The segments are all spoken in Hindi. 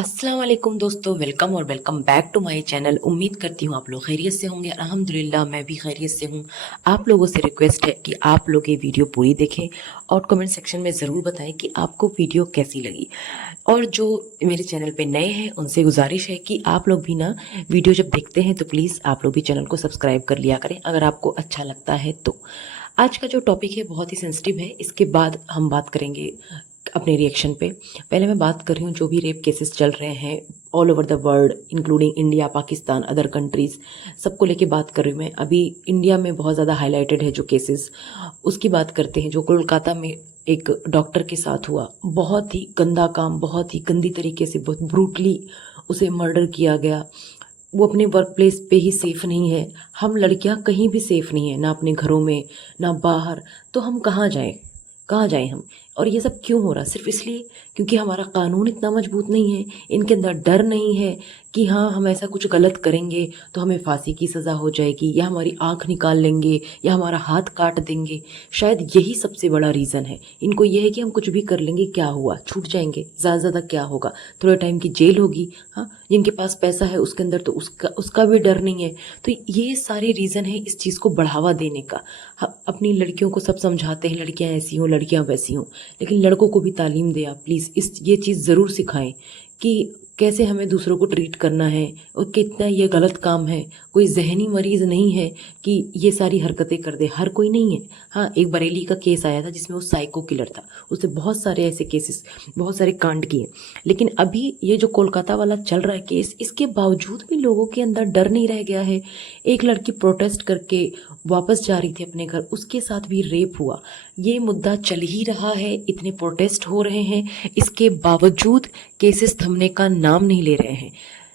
अस्सलाम वालेकुम दोस्तों, वेलकम और welcome back to my channel. उम्मीद करती हूँ आप लोग खैरियत से होंगे। अल्हम्दुलिल्लाह मैं भी खैरियत से हूँ। आप लोगों से रिक्वेस्ट है कि आप लोग ये वीडियो पूरी देखें और कमेंट सेक्शन में ज़रूर बताएं कि आपको वीडियो कैसी लगी। और जो मेरे चैनल पे नए हैं उनसे गुजारिश है कि आप लोग भी ना वीडियो जब देखते हैं तो प्लीज़ आप लोग भी चैनल को सब्सक्राइब कर लिया करें अगर आपको अच्छा लगता है तो। आज का जो टॉपिक है बहुत ही सेंसिटिव है, इसके बाद हम बात करेंगे अपने रिएक्शन पे। पहले मैं बात कर रही हूँ जो भी रेप केसेस चल रहे हैं all over the world including India, Pakistan, other countries, सबको लेके बात कर रही हूँ मैं। अभी इंडिया में बहुत ज़्यादा हाईलाइटेड है जो केसेस, उसकी बात करते हैं। जो कोलकाता में एक डॉक्टर के साथ हुआ, बहुत ही गंदा काम, बहुत ही गंदी तरीके से, बहुत ब्रूटली उसे मर्डर किया गया। वो अपने वर्क प्लेस पे ही सेफ़ नहीं है। हम लड़कियां कहीं भी सेफ़ नहीं है, ना अपने घरों में ना बाहर। तो हम कहाँ जाएं, कहाँ जाएं हम? और ये सब क्यों हो रहा? सिर्फ इसलिए क्योंकि हमारा कानून इतना मजबूत नहीं है, इनके अंदर डर नहीं है कि हाँ हम ऐसा कुछ गलत करेंगे तो हमें फांसी की सज़ा हो जाएगी, या हमारी आँख निकाल लेंगे, या हमारा हाथ काट देंगे। शायद यही सबसे बड़ा रीज़न है। इनको ये है कि हम कुछ भी कर लेंगे, क्या हुआ, छूट जाएंगे, ज़्यादा से ज़्यादा क्या होगा, थोड़े टाइम की जेल होगी। हाँ, जिनके पास पैसा है उसके अंदर तो उसका उसका भी डर नहीं है। तो ये सारे रीज़न है इस चीज़ को बढ़ावा देने का। अपनी लड़कियों को सब समझाते हैं लड़कियां ऐसी हों, लड़कियां वैसी हों, लेकिन लड़कों को भी तालीम दें आप प्लीज़। ये चीज़ ज़रूर सिखाएं कि कैसे हमें दूसरों को ट्रीट करना है और कितना ये गलत काम है। कोई जहनी मरीज़ नहीं है कि ये सारी हरकतें कर दे, हर कोई नहीं है। हाँ, एक बरेली का केस आया था जिसमें वो साइको किलर था, उससे बहुत सारे ऐसे केसेस, बहुत सारे कांड किए। लेकिन अभी ये जो कोलकाता वाला चल रहा है केस, इसके बावजूद भी लोगों के अंदर डर नहीं रह गया है। एक लड़की प्रोटेस्ट करके वापस जा रही थी अपने घर, उसके साथ भी रेप हुआ। ये मुद्दा चल ही रहा है, इतने प्रोटेस्ट हो रहे हैं, इसके बावजूद केसेस थमने का नाम नहीं ले रहे हैं।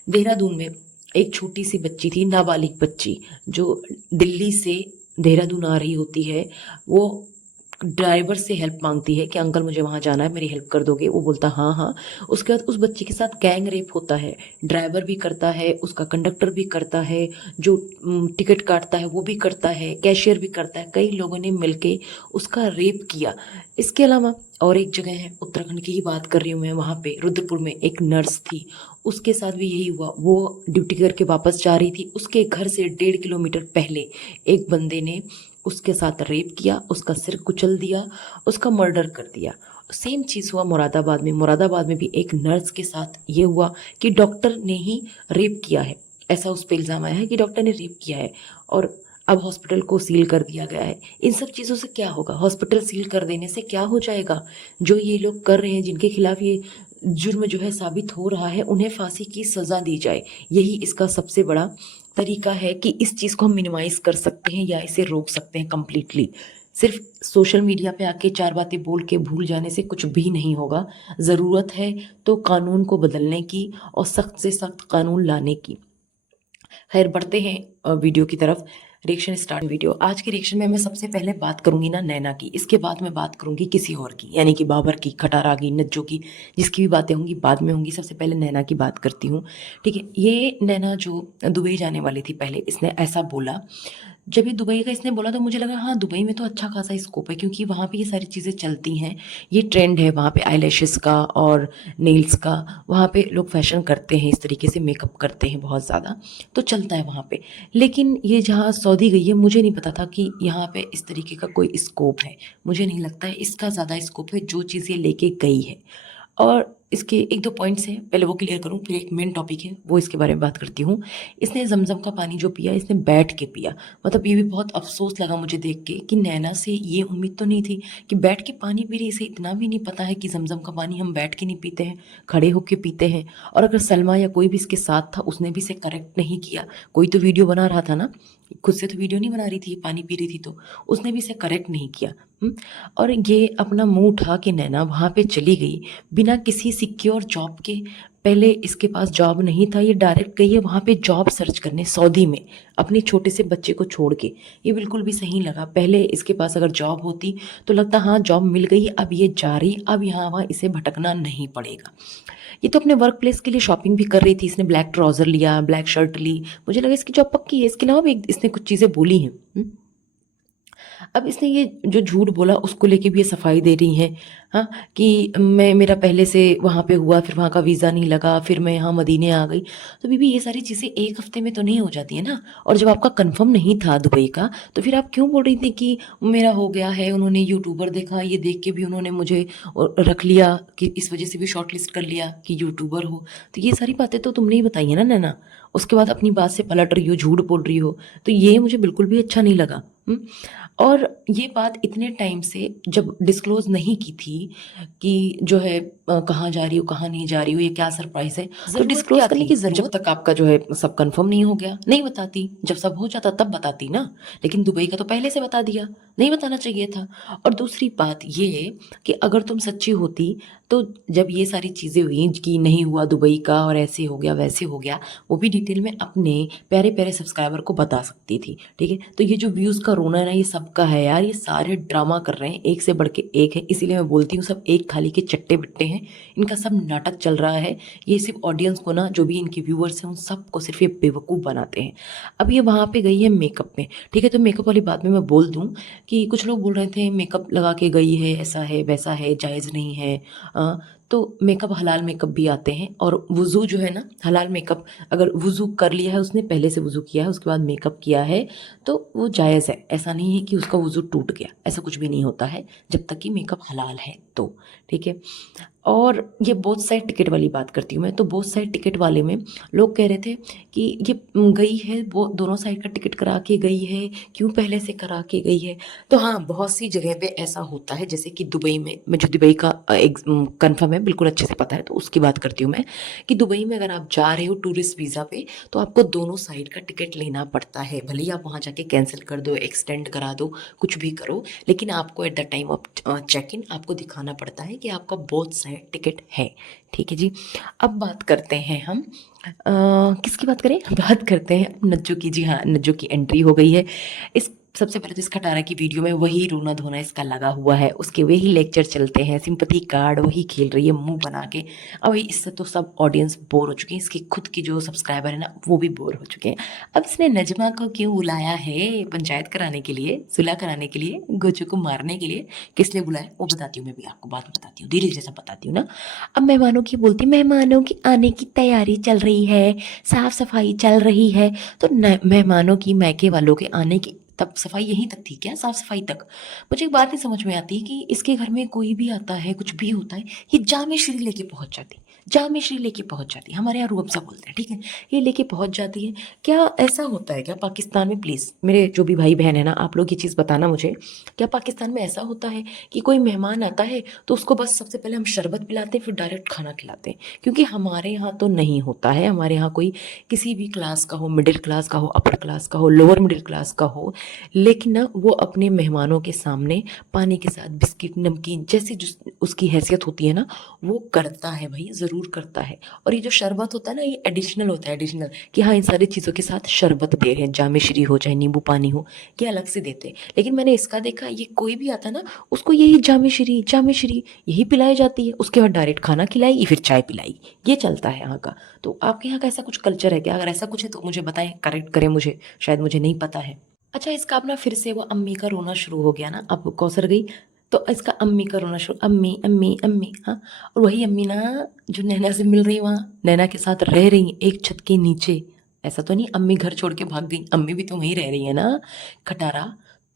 देहरादून में एक छोटी सी बच्ची थी, नाबालिग बच्ची, जो दिल्ली से देहरादून आ रही होती है। वो ड्राइवर से हेल्प मांगती है कि अंकल मुझे वहाँ जाना है, मेरी हेल्प कर दोगे? वो बोलता हाँ हाँ। उसके बाद उस बच्ची के साथ गैंग रेप होता है। ड्राइवर भी करता है, उसका कंडक्टर भी करता है, जो टिकट काटता है वो भी करता है, कैशियर भी करता है। कई लोगों ने मिलके उसका रेप किया। इसके अलावा और एक जगह है, उत्तराखंड की ही बात कर रही हूँ मैं, वहाँ पे रुद्रपुर में एक नर्स थी, उसके साथ भी यही हुआ। वो ड्यूटी करके वापस जा रही थी, उसके घर से 1.5 किलोमीटर पहले एक बंदे ने उसके साथ रेप किया, उसका सिर कुचल दिया, उसका मर्डर कर दिया। सेम चीज़ हुआ मुरादाबाद में। मुरादाबाद में भी एक नर्स के साथ ये हुआ कि डॉक्टर ने ही रेप किया है, ऐसा उस पर इल्ज़ाम आया है कि डॉक्टर ने रेप किया है। और अब हॉस्पिटल को सील कर दिया गया है। इन सब चीज़ों से क्या होगा? हॉस्पिटल सील कर देने से क्या हो जाएगा? जो ये लोग कर रहे हैं, जिनके खिलाफ ये जुर्म जो है साबित हो रहा है, उन्हें फांसी की सज़ा दी जाए। यही इसका सबसे बड़ा तरीका है कि इस चीज़ को हम मिनिमाइज़ कर सकते हैं या इसे रोक सकते हैं कम्प्लीटली। सिर्फ सोशल मीडिया पे आके चार बातें बोल के भूल जाने से कुछ भी नहीं होगा। ज़रूरत है तो कानून को बदलने की और सख्त से सख्त कानून लाने की। खैर, बढ़ते हैं वीडियो की तरफ। Reaction start. वीडियो आज के रिएक्शन में मैं सबसे पहले बात करूंगी ना नैना की, इसके बाद मैं बात करूंगी किसी और की, यानी कि बाबर की, खटारा की, नज्जो की, जिसकी भी बातें होंगी बाद में होंगी। सबसे पहले नैना की बात करती हूँ। ठीक है, ये नैना जो दुबई जाने वाली थी, पहले इसने ऐसा बोला। जब ये दुबई का इसने बोला तो मुझे लगा हाँ दुबई में तो अच्छा खासा स्कोप है, क्योंकि वहाँ पे ये सारी चीज़ें चलती हैं। ये ट्रेंड है वहाँ पे आईलैशेस का और नेल्स का। वहाँ पे लोग फैशन करते हैं, इस तरीके से मेकअप करते हैं बहुत ज़्यादा, तो चलता है वहाँ पे। लेकिन ये जहाँ सऊदी गई है, मुझे नहीं पता था कि यहाँ पे इस तरीके का कोई स्कोप है। मुझे नहीं लगता है इसका ज़्यादा स्कोप है जो चीज़ ये लेके गई है। और इसके एक दो पॉइंट्स हैं, पहले वो क्लियर करूँ, फिर एक मेन टॉपिक है वो इसके बारे में बात करती हूँ। इसने जमजम का पानी जो पिया, इसने बैठ के पिया। मतलब ये भी बहुत अफसोस लगा मुझे देख के कि नैना से ये उम्मीद तो नहीं थी कि बैठ के पानी पी रही। इसे इतना भी नहीं पता है कि जमजम का पानी हम बैठ के नहीं पीते हैं, खड़े होके पीते हैं। और अगर सलमा या कोई भी इसके साथ था, उसने भी इसे करेक्ट नहीं किया। कोई तो वीडियो बना रहा था ना, खुद से तो वीडियो नहीं बना रही थी, पानी पी रही थी, तो उसने भी इसे करेक्ट नहीं किया। और ये अपना मुंह उठा के नैना वहाँ पे चली गई बिना किसी सिक्योर जॉब के। पहले इसके पास जॉब नहीं था, ये डायरेक्ट गई है वहाँ पे जॉब सर्च करने सऊदी में, अपने छोटे से बच्चे को छोड़ के। ये बिल्कुल भी सही लगा। पहले इसके पास अगर जॉब होती तो लगता हाँ जॉब मिल गई, अब ये जा रही, अब यहाँ वहाँ इसे भटकना नहीं पड़ेगा। ये तो अपने वर्क प्लेस के लिए शॉपिंग भी कर रही थी। इसने ब्लैक ट्राउज़र लिया, ब्लैक शर्ट ली, मुझे लगा इसकी जॉब पक्की है। इसके अलावा भी इसने कुछ चीज़ें बोली हैं। अब इसने ये जो झूठ बोला उसको लेके भी ये सफाई दे रही हैं। हाँ, कि मैं मेरा पहले से वहाँ पे हुआ, फिर वहाँ का वीज़ा नहीं लगा, फिर मैं यहाँ मदीने आ गई। तो बीबी ये सारी चीज़ें 1 हफ़्ते में तो नहीं हो जाती है ना। और जब आपका कन्फर्म नहीं था दुबई का, तो फिर आप क्यों बोल रही थी कि मेरा हो गया है, उन्होंने यूट्यूबर देखा, ये देख के भी उन्होंने मुझे रख लिया, कि इस वजह से भी शॉर्ट लिस्ट कर लिया कि यूट्यूबर हो। तो ये सारी बातें तो तुमने ही बताई है ना नैना। उसके बाद अपनी बात से पलट रही हो, झूठ बोल रही हो, तो ये मुझे बिल्कुल भी अच्छा नहीं लगा। और ये बात इतने टाइम से जब डिस्क्लोज नहीं की थी कि जो है कहाँ जा रही हो, कहाँ नहीं जा रही हो, ये क्या सरप्राइज है, तो डिस्क्लोज करने की जरूरत, जब तक आपका जो है सब कंफर्म नहीं हो गया नहीं बताती। जब सब हो जाता तब बताती ना। लेकिन दुबई का तो पहले से बता दिया, नहीं बताना चाहिए था। और दूसरी बात ये कि अगर तुम सच्ची होती तो जब ये सारी चीज़ें हुई कि नहीं हुआ दुबई का और ऐसे हो गया वैसे हो गया, वो भी डिटेल में अपने प्यारे प्यारे सब्सक्राइबर को बता सकती थी। ठीक है, तो ये जो व्यूज़ का रोना है ना, ये सबका है यार। ये सारे ड्रामा कर रहे हैं, एक से बढ़ के एक है। इसीलिए मैं बोलती हूँ सब एक थाली के चट्टे बिट्टे हैं, इनका सब नाटक चल रहा है। ये सिर्फ ऑडियंस को ना, जो भी इनके व्यूअर्स हैं उन सबको सिर्फ ये बेवकूफ़ बनाते हैं। अब ये वहाँ पे गई है मेकअप में, ठीक है, तो मेकअप वाली बात में मैं बोल दूँ कि कुछ लोग बोल रहे थे मेकअप लगा के गई है, ऐसा है वैसा है, जायज़ नहीं है। तो मेकअप, हलाल मेकअप भी आते हैं। और वुज़ू जो है ना, हलाल मेकअप, अगर वुज़ू कर लिया है उसने, पहले से वुज़ू किया है उसके बाद मेकअप किया है, तो वो जायज़ है। ऐसा नहीं है कि उसका वुज़ू टूट गया, ऐसा कुछ भी नहीं होता है जब तक कि मेकअप हलाल है तो। ठीक है, और ये बोथ साइड टिकट वाली बात करती हूँ मैं। तो बोथ साइड टिकट वाले में लोग कह रहे थे कि ये गई है, वो दोनों साइड का टिकट करा के गई है, क्यों पहले से करा के गई है। तो हाँ, बहुत सी जगह पे ऐसा होता है, जैसे कि दुबई में, मुझे दुबई का कंफर्म है, बिल्कुल अच्छे से पता है, तो उसकी बात करती हूँ मैं। कि दुबई में अगर आप जा रहे हो टूरिस्ट वीज़ा पे, तो आपको दोनों साइड का टिकट लेना पड़ता है। भले ही आप वहाँ जाके कैंसिल कर दो, एक्सटेंड करा दो, कुछ भी करो, लेकिन आपको at the time of check in आपको दिखाना पड़ता है कि आपका बोथ साइड टिकट है। ठीक है जी। अब बात करते हैं हम किसकी बात करें, बात करते हैं नज्जो की। जी हाँ, नज्जो की एंट्री हो गई है। इस सबसे पहले तो इस खटारा की वीडियो में वही रोना धोना इसका लगा हुआ है, उसके वही लेक्चर चलते हैं, सिंपैथी कार्ड वही खेल रही है मुंह बना के। अब इससे तो सब ऑडियंस बोर हो चुके हैं, इसकी खुद की जो सब्सक्राइबर है ना वो भी बोर हो चुके हैं। अब इसने नजमा को क्यों बुलाया है, पंचायत कराने के लिए, सुलह कराने के लिए, गोचू को मारने के लिए, किस लिए बुलाया वो बताती हूँ मैं भी आपको, बाद में बताती हूँ, धीरे धीरे सब बताती हूँ ना। अब मेहमानों की बोलती, मेहमानों की आने की तैयारी चल रही है, साफ सफाई चल रही है। तो मेहमानों की, मायके वालों के आने की तब सफाई यहीं तक थी क्या, साफ सफाई तक। मुझे एक बात नहीं समझ में आती कि इसके घर में कोई भी आता है, कुछ भी होता है, ये जामे श्री लेके पहुंच जाती, जामे श्री लेके पहुंच जाती, हमारे यहाँ रूह अफ़ज़ा बोलते हैं, ठीक है, ये लेके पहुंच जाती है। क्या ऐसा होता है क्या पाकिस्तान में? प्लीज़ मेरे जो भी भाई बहन है ना, आप लोग ये चीज़ बताना मुझे, क्या पाकिस्तान में ऐसा होता है कि कोई मेहमान आता है तो उसको बस सबसे पहले हम शरबत पिलाते हैं, फिर डायरेक्ट खाना खिलाते हैं? क्योंकि हमारे यहाँ तो नहीं होता है। हमारे यहाँ कोई किसी भी क्लास का हो, मिडिल क्लास का हो, अपर क्लास का हो, लोअर मिडिल क्लास का हो, लेकिन ना वो अपने मेहमानों के सामने पानी के साथ बिस्किट, नमकीन, जैसे जो उसकी हैसियत होती है ना, वो करता है भाई, ज़रूर करता है। और ये जो शरबत होता है ना, ये एडिशनल होता है, एडिशनल, कि हाँ इन सारी चीज़ों के साथ शरबत दे रहे हैं, जामे श्री हो चाहे नींबू पानी हो, ये अलग से देते हैं। लेकिन मैंने इसका देखा, ये कोई भी आता ना उसको यही जामे श्री यही पिलाई जाती है, उसके बाद डायरेक्ट खाना खिलाई, फिर चाय पिलाई, ये चलता है यहाँ का। तो आपके यहाँ का ऐसा कुछ कल्चर है क्या? अगर ऐसा कुछ है तो मुझे बताएं, करेक्ट करें मुझे, शायद मुझे नहीं पता है। अच्छा, इसका अपना फिर से वो अम्मी का रोना शुरू हो गया ना, अब कौसर गई तो इसका अम्मी का रोना शुरू, अम्मी अम्मी अम्मी। हाँ, और वही अम्मी ना जो नैना से मिल रही, वहाँ नैना के साथ रह रही एक छत के नीचे। ऐसा तो नहीं अम्मी घर छोड़ के भाग गई, अम्मी भी तो वहीं रह रही है ना, खटारा।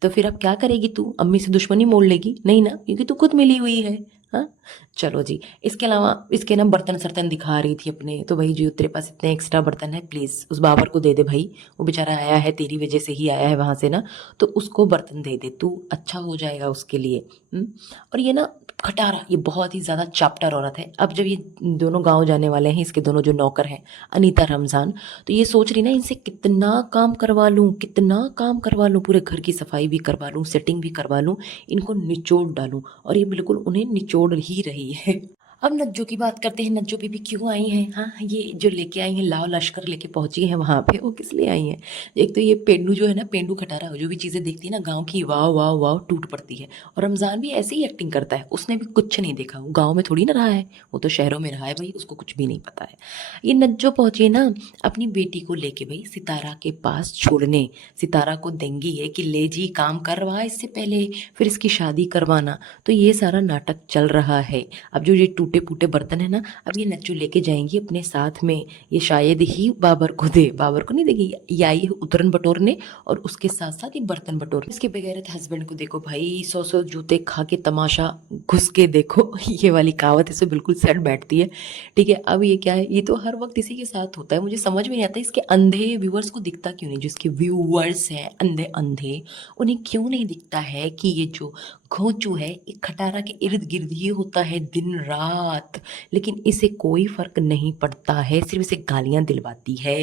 तो फिर अब क्या करेगी तू, अम्मी से दुश्मनी मोड़ लेगी? नहीं ना, क्योंकि तू खुद मिली हुई है। हाँ, चलो जी। इसके अलावा इसके ना बर्तन सर्तन दिखा रही थी अपने, तो भाई जो तेरे पास इतने एक्स्ट्रा बर्तन है, प्लीज़ उस बाबर को दे दे भाई, वो बेचारा आया है तेरी वजह से ही आया है वहाँ से ना, तो उसको बर्तन दे दे तू, अच्छा हो जाएगा उसके लिए। और ये ना खटारा, ये बहुत ही ज़्यादा चाप्टर औरत है। अब जब ये दोनों गांव जाने वाले हैं, इसके दोनों जो नौकर हैं, अनीता रमज़ान, तो ये सोच रही ना इनसे कितना काम करवा लूँ, कितना काम करवा लूँ, पूरे घर की सफाई भी करवा लूँ, सेटिंग भी करवा लूँ, इनको निचोड़ डालूँ। और ये बिल्कुल उन्हें निचोड़ ही रही है। अब नज्जो की बात करते हैं। नज्जो बीबी क्यों आई हैं? हाँ, ये जो लेके आई हैं, लाव लश्कर लेके पहुंची हैं वहां पे, वो किस लिए आई हैं? एक तो ये पेंडू जो है ना, पेंडू खटारा जो भी चीजें देखती है ना गांव की, वाह वाह वाह टूट पड़ती है। और रमजान भी ऐसे ही एक्टिंग करता है, उसने भी कुछ नहीं देखा, वो गाँव में थोड़ी ना रहा है, वो तो शहरों में रहा है भाई, उसको कुछ भी नहीं पता है। ये नज्जो पहुंची ना अपनी बेटी को लेके भाई सितारा के पास छोड़ने। सितारा को देंगी है कि ले जी, काम करवा इससे पहले, फिर इसकी शादी करवाना। तो ये सारा नाटक चल रहा है। अब जो ये टूटे फूटे बर्तन है ना, अब ये नच्चू लेके जाएंगी अपने साथ में। ये शायद ही बाबर को दे, बाबर को नहीं देगी, ये आई है उतरन बटोरने और उसके साथ साथ ये बर्तन बटोरने। इसके बेगैरत हस्बैंड को देखो भाई, 100 जूते खा के तमाशा घुस के देखो। ये वाली कहावत इसे बिल्कुल सेट बैठती है। ठीक है, अब ये क्या है, ये तो हर वक्त इसी के साथ होता है। मुझे समझ में नहीं आता इसके अंधे व्यूअर्स को दिखता क्यों नहीं, जिसके व्यूअर्स हैं अंधे अंधे, उन्हें क्यों नहीं दिखता है कि ये जो घोंचू है एक खटारा के इर्द गिर्द ही होता है दिन रात। लेकिन इसे कोई फर्क नहीं पड़ता है, सिर्फ इसे गालियां दिलवाती है।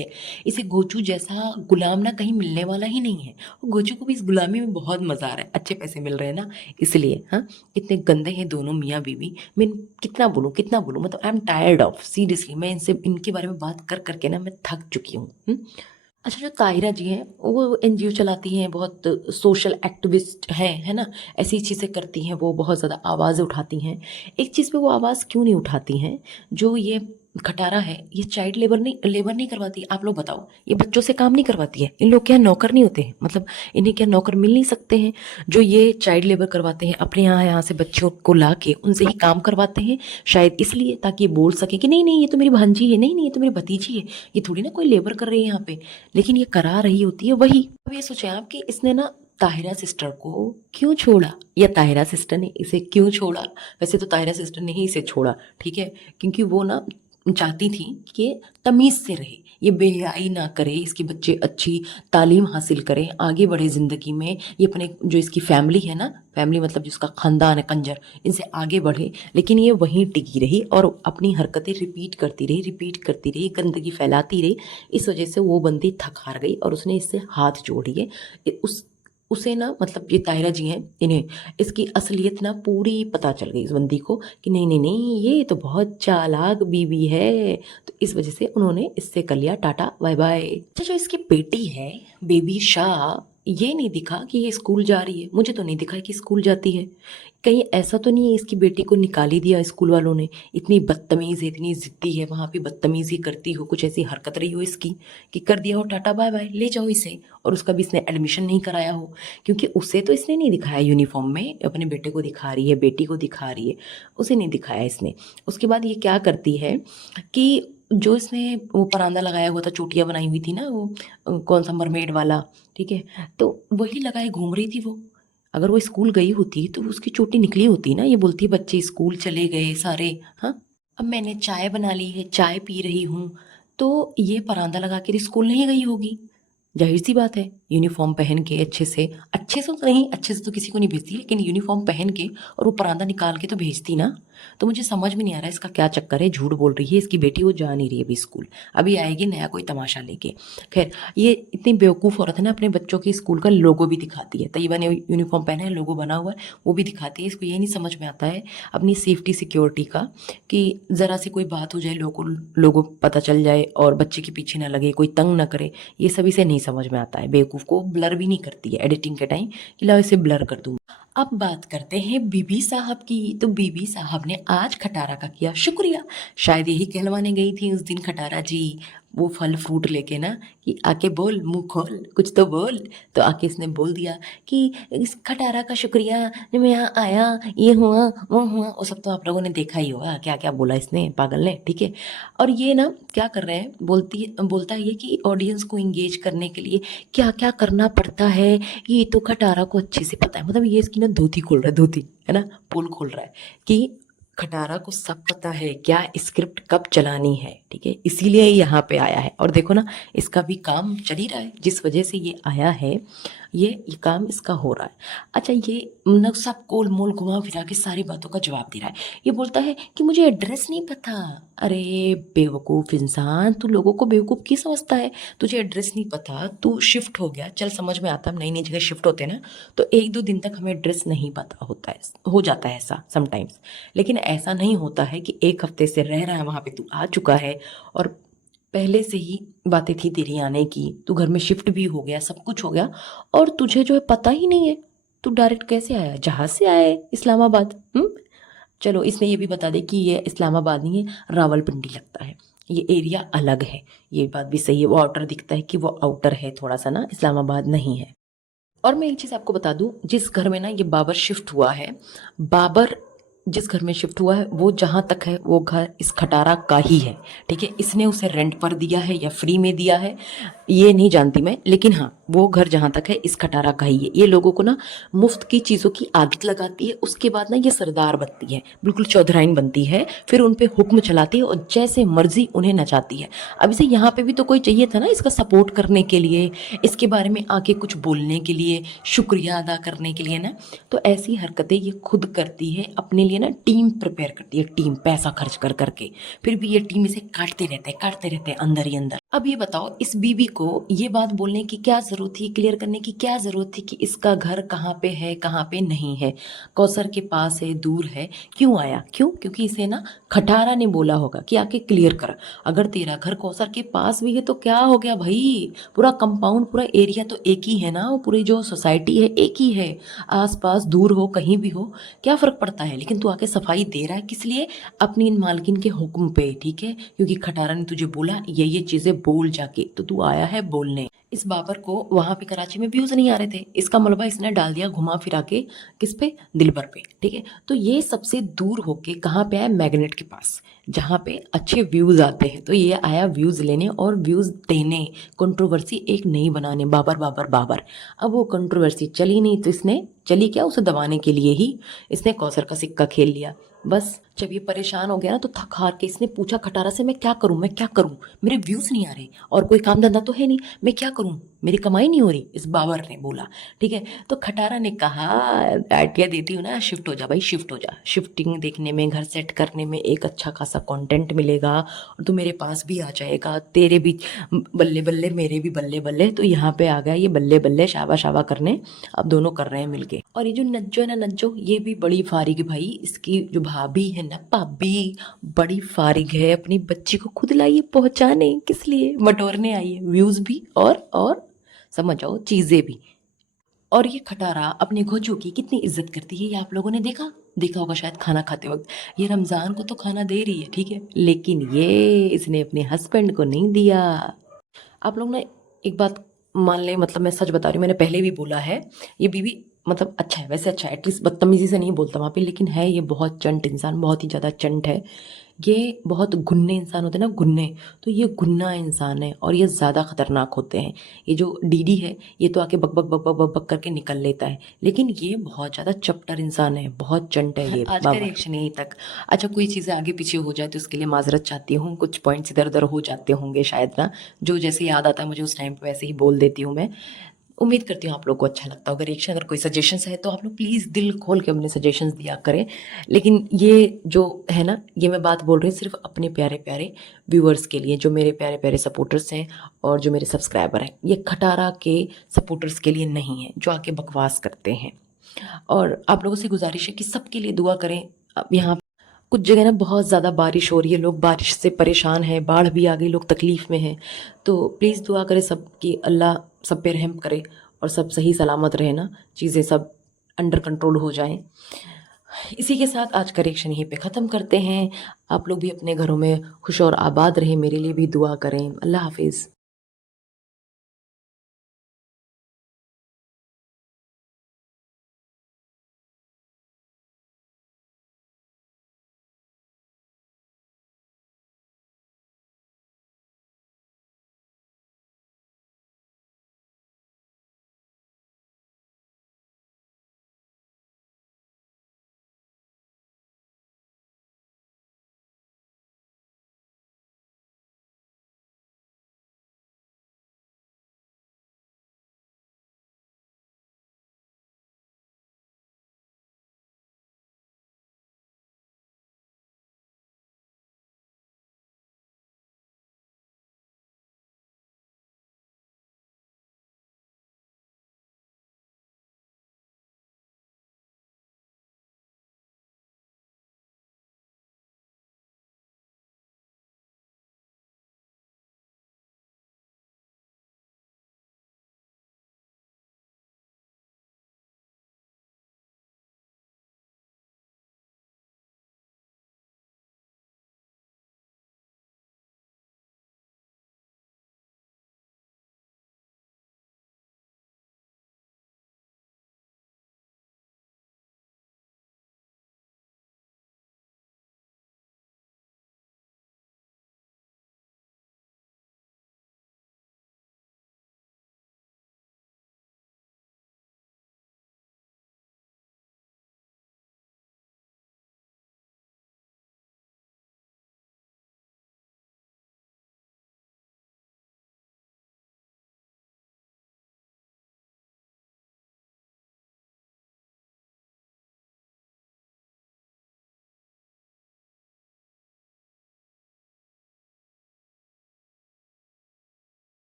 इसे गोचू जैसा गुलाम ना कहीं मिलने वाला ही नहीं है। गोचू को भी इस गुलामी में बहुत मजा आ रहा है, अच्छे पैसे मिल रहे हैं ना, इसलिए। हाँ, इतने गंदे हैं दोनों मियाँ बीवी। मैं कितना बोलूँ कितना बोलूँ, मतलब I am tired of, seriously मैं इनसे इनके बारे में बात कर करके ना मैं थक चुकी हूँ। अच्छा, जो ताहिरा जी हैं वो एनजीओ चलाती हैं, बहुत सोशल एक्टिविस्ट हैं, है ना, ऐसी चीज़ें करती हैं, वो बहुत ज़्यादा आवाज़ उठाती हैं। एक चीज़ पे वो आवाज़ क्यों नहीं उठाती हैं? जो ये खटारा है, ये चाइल्ड लेबर नहीं करवाती। आप लोग बताओ, ये बच्चों से काम नहीं करवाती है? इन लोग क्या नौकर नहीं होते हैं? मतलब इन्हें क्या नौकर मिल नहीं सकते हैं? जो ये चाइल्ड लेबर करवाते हैं, अपने यहाँ से बच्चों को ला के उनसे ही काम करवाते हैं, शायद इसलिए ताकि ये बोल सके कि नहीं नहीं ये तो मेरी भांजी है, नहीं नहीं ये तो मेरी भतीजी है, ये थोड़ी ना कोई लेबर कर रही है यहाँ पे। लेकिन ये करा रही होती है वही। अब ये सोचे आप कि इसने ना ताहिरा सिस्टर को क्यों छोड़ा, या ताहिरा सिस्टर ने इसे क्यों छोड़ा? वैसे तो ताहिरा सिस्टर ने ही इसे छोड़ा, ठीक है, क्योंकि वो ना चाहती थी कि ये तमीज़ से रहे, ये बेहयाई ना करे, इसके बच्चे अच्छी तालीम हासिल करें, आगे बढ़े ज़िंदगी में, ये अपने जो इसकी फैमिली है ना, फैमिली मतलब जिसका ख़ानदान है कंजर, इनसे आगे बढ़े। लेकिन ये वहीं टिकी रही और अपनी हरकतें रिपीट करती रही, गंदगी फैलाती रही। इस वजह से वो बंदी थक हार गई और उसने इससे हाथ जोड़ दिए। उसे ना, मतलब ये ताहिरा जी हैं, इन्हें इसकी असलियत ना पूरी पता चल गई इस बंदी को कि नहीं नहीं नहीं ये तो बहुत चालाक बीवी है। तो इस वजह से उन्होंने इससे कर लिया टाटा बाय बाय। अच्छा, जो इसकी बेटी है बेबी शाह, ये नहीं दिखा कि ये स्कूल जा रही है, मुझे तो नहीं दिखा कि स्कूल जाती है। कहीं ऐसा तो नहीं है इसकी बेटी को निकाल ही दिया स्कूल वालों ने? इतनी बदतमीज़ है, इतनी ज़िद्दी है, वहाँ पे बदतमीज़ी करती हो, कुछ ऐसी हरकत रही हो इसकी कि कर दिया हो टाटा बाय बाय, ले जाओ इसे। और उसका भी इसने एडमिशन नहीं कराया हो, क्योंकि उसे तो इसने नहीं दिखाया यूनिफॉर्म में, अपने बेटे को दिखा रही है, बेटी को दिखा रही है, उसे नहीं दिखाया इसने। उसके बाद ये क्या करती है कि जो इसने वो परांदा लगाया हुआ था, चोटियाँ बनाई हुई थी ना, वो कौन सा मरमेड वाला, ठीक है, तो वही लगाए घूम रही थी वो। अगर वो स्कूल गई होती तो उसकी चोटी निकली होती ना। ये बोलती बच्चे स्कूल चले गए सारे। हाँ, अब मैंने चाय बना ली है, चाय पी रही हूँ, तो ये परांदा लगा के स्कूल नहीं गई होगी, जाहिर सी बात है। यूनिफॉर्म पहन के अच्छे से तो नहीं, अच्छे से तो किसी को नहीं भेजती, लेकिन यूनिफॉर्म पहन के और वो परांदा निकाल के तो भेजती ना। तो मुझे समझ में नहीं आ रहा है इसका क्या चक्कर है, झूठ बोल रही है इसकी बेटी, वो जा नहीं रही है अभी स्कूल, अभी आएगी नया कोई तमाशा लेके। खैर, ये इतनी बेवकूफ़ औरत है ना, अपने बच्चों के स्कूल का लोगो भी दिखाती है। तैयबा ने यूनिफॉर्म पहना है, लोगो बना हुआ है, वो भी दिखाती है। इसको ये नहीं समझ में आता है अपनी सेफ्टी सिक्योरिटी का, कि ज़रा सी कोई बात हो जाए, लोगों पता चल जाए और बच्चे के पीछे ना लगे, कोई तंग ना करे, ये सब इसे नहीं समझ में आता है। बेवकूफ़ को ब्लर भी नहीं करती है एडिटिंग के टाइम कि लाओ इसे ब्लर कर दूँ। अब बात करते हैं बीबी साहब की। तो बीबी साहब ने आज खटारा का किया शुक्रिया। शायद यही कहलवाने गई थी उस दिन खटारा जी, वो फल फ्रूट लेके ना, कि आके बोल, मुंह खोल, कुछ तो बोल। तो आके इसने बोल दिया कि इस खटारा का शुक्रिया, जब मैं यहाँ आया ये हुआ वो हुआ, वो सब तो आप लोगों ने देखा ही होगा क्या क्या बोला इसने, पागल ने, ठीक है। और ये ना क्या कर रहे हैं, बोलता है ये कि ऑडियंस को इंगेज करने के लिए क्या क्या करना पड़ता है, ये तो खटारा को अच्छे से पता है। मतलब ये इसकी ना धोती खोल रहा है, धोती है ना, पोल खोल रहा है कि खटारा को सब पता है क्या स्क्रिप्ट कब चलानी है, ठीक है, इसीलिए यहाँ पे आया है। और देखो ना, इसका भी काम चल ही रहा है, जिस वजह से ये आया है। ये काम इसका हो रहा है। अच्छा, ये न सब गोल मोल घुमा फिरा के सारी बातों का जवाब दे रहा है। ये बोलता है कि मुझे एड्रेस नहीं पता। अरे बेवकूफ़ इंसान, तू लोगों को बेवकूफ़ क्यों समझता है? तुझे एड्रेस नहीं पता, तू शिफ्ट हो गया, चल समझ में आता है, हम नई नई जगह शिफ्ट होते हैं ना, तो 1-2 दिन तक हमें एड्रेस नहीं पता होता है, हो जाता है ऐसा समटाइम्स। लेकिन ऐसा नहीं होता है कि 1 हफ्ते से रह रहा है वहाँ पे, तू आ चुका है और पहले से ही बातें थी तेरी आने की, तू घर में शिफ्ट भी हो गया, सब कुछ हो गया, और तुझे जो है पता ही नहीं है। तू डायरेक्ट कैसे आया? जहाज से आया है इस्लामाबाद? चलो इसने ये भी बता दे कि ये इस्लामाबाद नहीं है, रावलपिंडी लगता है, ये एरिया अलग है। ये बात भी सही है, वो आउटर दिखता है कि वो आउटर है थोड़ा सा ना, इस्लामाबाद नहीं है। और मैं एक चीज़ आपको बता दूं, जिस घर में ना ये बाबर शिफ्ट हुआ है, बाबर जिस घर में शिफ्ट हुआ है वो जहाँ तक है वो घर इस खटारा का ही है, ठीक है। इसने उसे रेंट पर दिया है या फ्री में दिया है ये नहीं जानती मैं, लेकिन हाँ वो घर जहाँ तक है इस खटारा का ही है। ये लोगों को ना मुफ्त की चीज़ों की आदत लगाती है, उसके बाद ना ये सरदार बनती है, बिल्कुल चौधराइन बनती है, फिर उन पे हुक्म चलाती है और जैसे मर्जी उन्हें नचाती है। अब इसे यहाँ पे भी तो कोई चाहिए था ना इसका सपोर्ट करने के लिए, इसके बारे में आके कुछ बोलने के लिए, शुक्रिया अदा करने के लिए ना। तो ऐसी हरकतें ये खुद करती है, अपने लिए ना टीम प्रिपेयर करती है, टीम पैसा खर्च कर करके, फिर भी ये टीम इसे काटते रहते हैं अंदर ही अंदर। अब ये बताओ इस बीबी को ये बात बोलने की क्या जरूरत थी, क्लियर करने की क्या जरूरत थी कि इसका घर कहाँ पे है कहाँ पे नहीं है, कौसर के पास है दूर है, क्यों आया? क्यों? क्योंकि इसे ना खटारा ने बोला होगा कि आके क्लियर कर। अगर तेरा घर कौसर के पास भी है तो क्या हो गया भाई, पूरा कंपाउंड पूरा एरिया तो एक ही है ना, वो पूरी जो सोसाइटी है एक ही है, आसपास दूर हो कहीं भी हो क्या फ़र्क पड़ता है। लेकिन तू आके सफाई दे रहा है किस लिए? अपनी इन मालकिन के हुक्म पे, ठीक है, क्योंकि खटारा ने तुझे बोला ये चीज़ें बोल जाके, तो तू आया है बोलने। इस बाबर को वहाँ पे कराची में व्यूज़ नहीं आ रहे थे, इसका मलबा इसने डाल दिया घुमा फिरा के किस पे? दिलबर पे, ठीक है। तो ये सबसे दूर होके कहाँ पे आया? मैग्नेट के पास, जहाँ पे अच्छे व्यूज़ आते हैं। तो ये आया व्यूज़ लेने और व्यूज़ देने, कंट्रोवर्सी एक नई बनाने, बाबर बाबर बाबर। अब वो कंट्रोवर्सी चली नहीं तो इसने चली क्या, उसे दबाने के लिए ही इसने कौसर का सिक्का खेल लिया। बस जब ये परेशान हो गया ना तो थक हार के इसने पूछा खटारा से, मैं क्या करूं, मैं क्या करूं, मेरे व्यूज़ नहीं आ रहे और कोई काम धंधा तो है नहीं, मैं क्या करूं, मेरी कमाई नहीं हो रही, इस बाबर ने बोला, ठीक है। तो खटारा ने कहा आइडिया देती हूँ ना, शिफ्ट हो जा भाई, शिफ्ट हो जा, शिफ्टिंग देखने में, घर सेट करने में एक अच्छा खासा कंटेंट मिलेगा और तू मेरे पास भी आ जाएगा, तेरे भी बल्ले बल्ले मेरे भी बल्ले बल्ले। तो यहाँ पे आ गया ये बल्ले बल्ले शाबा शाबा करने, अब दोनों कर रहे हैं मिलके। और ये जो नज्जो है ना, नज्जो ये भी बड़ी फारिग भाई, इसकी जो भाभी है ना, भाभी बड़ी फारिग है, अपनी बच्ची को खुद लाई है पहुंचाने, किस लिए? बटोरने आई है, व्यूज भी और समझ जाओ चीजें भी। और ये खटारा अपने घोचू की कितनी इज्जत करती है, ये आप लोगों ने देखा देखा होगा शायद खाना खाते वक्त। ये रमजान को तो खाना दे रही है, ठीक है, लेकिन ये इसने अपने हस्बैंड को नहीं दिया। आप लोग ना एक बात मान लें, मतलब मैं सच बता रही हूँ, मैंने पहले भी बोला है, ये बीवी मतलब अच्छा है, वैसे अच्छा है, एटलीस्ट बदतमीजी से नहीं बोलता वहाँ पे, लेकिन है ये बहुत चंट इंसान, बहुत ही ज़्यादा चंट है। ये बहुत गुन्ने इंसान होते हैं ना, गुन्ने, तो ये गुन्ना इंसान है और ये ज़्यादा खतरनाक होते हैं। ये जो डीडी है ये तो आके बक बक बक बक बक बक करके निकल लेता है, लेकिन ये बहुत ज़्यादा चपटर इंसान है, बहुत चंट है ये। आज का रिएक्शन यहीं तक। अच्छा, कोई चीज़ें आगे पीछे हो जाए तो उसके लिए माजरत चाहती हूँ, कुछ पॉइंट्स इधर उधर हो जाते होंगे शायद ना, जो जैसे याद आता है मुझे उस टाइम पे वैसे ही बोल देती हूँ मैं। उम्मीद करती हूँ आप लोग को अच्छा लगता होगा रिएक्शन। अगर कोई सजेशंस है तो आप लोग प्लीज़ दिल खोल के अपने सजेशंस दिया करें। लेकिन ये जो है ना, ये मैं बात बोल रही हूँ सिर्फ अपने प्यारे प्यारे व्यूअर्स के लिए, जो मेरे प्यारे प्यारे सपोर्टर्स हैं और जो मेरे सब्सक्राइबर हैं। ये खटारा के सपोर्टर्स के लिए नहीं है जो आके बकवास करते हैं। और आप लोगों से गुजारिश है कि सबके लिए दुआ करें। अब यहाँ कुछ जगह ना बहुत ज़्यादा बारिश हो रही है, लोग बारिश से परेशान हैं, बाढ़ भी आ गई, लोग तकलीफ़ में हैं। तो प्लीज़ दुआ करें सब कि अल्लाह सब पे रहम करे और सब सही सलामत रहे ना, चीज़ें सब अंडर कंट्रोल हो जाएं। इसी के साथ आज का रिएक्शन यहीं पे ख़त्म करते हैं। आप लोग भी अपने घरों में खुश और आबाद रहें, मेरे लिए भी दुआ करें। अल्लाह हाफिज़।